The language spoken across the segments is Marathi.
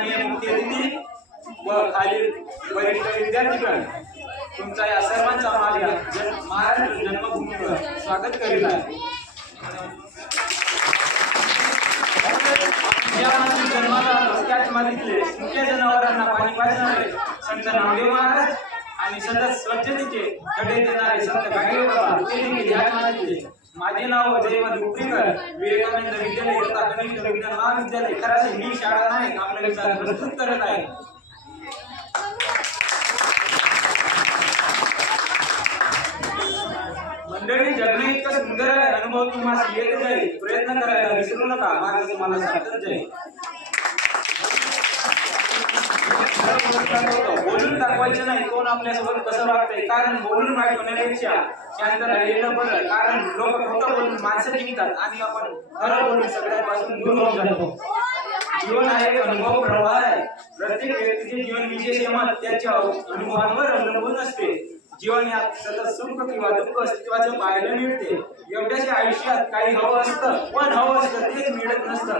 माननीय मुख्य अतिथी व खालील वरिष्ठ विद्यार्थीगण तुमचा या सर्वांचा माझ्या महाराष्ट्र जन्मभूमीवर स्वागत करीत आहे। जन्माला त्याच मातीतले मुख्य जनावरांना पाणी पाजणारे संत नामदेव महाराज आणि सतत स्वच्छतेचे धडे देणारे संत गाडगे बाबा ते देखील याच मातीतले। माझे नाव जयवंत उपरीकर, विवेकानंद विद्यालय तथा गणित विज्ञान महाविद्यालय खराशी ही शाळा नाही आपल्या विचार प्रस्तुत करत आहे। मंडळी, जगणे इतकं सुंदर आहे, अनुभव तुम्हाला येत जाईल, प्रयत्न करायला विसरू नका, मार्ग तुम्हाला सार्थक जाईल। बोलून दाखवायचं नाही कोण आपल्यासोबत कसं वागतंय, कारण बोलून वाईट होण्यापेक्षा शांत राहिलेलं बरं, कारण लोक खोटं बोलून माणसं जिंकतात आणि आपण खरं बोलून सगळ्यापासून दूर होऊन जातो। जीवन हा एक अनुभव प्रवाह आहे। प्रत्येक व्यक्तीचे जीवन विशेष मत त्याच्या अनुभवांवर अवलंबून असते। जीवन यात सतत सुख किंवा दुःख अस्तित्वाचं पाहायला मिळते। एवढ्याच्या आयुष्यात काही हवं असतं, पण हवं असतं तेच मिळत नसतं।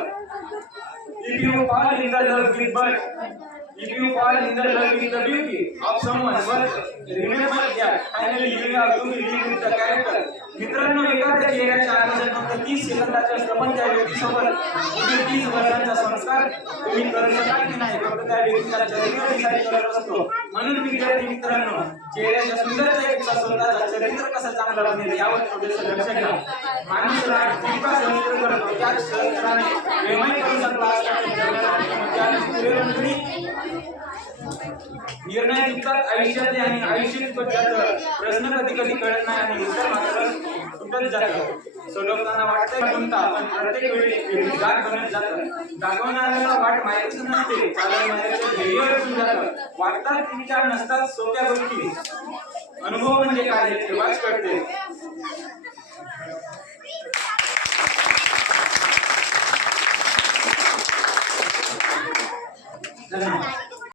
If you fall in the love with the beauty of someone, but remember that finally you have to live with the character. मित्रांनो, एखाद्या चेहऱ्याच्या आकर्षण फक्त 30 सेकंदाचे असतं, पण त्या व्यक्तीसोबत पुढील 30 वर्षांचा संस्कार तुम्ही करू शकाल की नाही फक्त त्या व्यक्तीचा चरित्र डिसाईड करत असतो। म्हणून विद्यार्थी मित्रांनो, चेहऱ्याच्या सुंदरतेपेक्षा स्वतःचा चरित्र कसं चांगलं बनेल यावर थोडंसं लक्ष द्या। माणूस जितका संस्कार करतो त्याच संस्काराने प्रेमही करू शकला असता निर्णय चुकतात आयुष्यातले आणि आयुष्यात प्रश्न कधी कधी कळत नाही आणि उत्तर मात्र सुटत जातं। सोडवताना वाटतंय म्हणता, पण प्रत्येक वेळी गाठ बनत जातं। दाखवणाऱ्याला वाट माहितीच नसते, चालवणाऱ्याचं ध्येय अडून जातं। वाटतात की विचार नसतात सोप्या गोष्टी, अनुभव म्हणजे काय हे तेव्हाच कळते। धन्यवाद।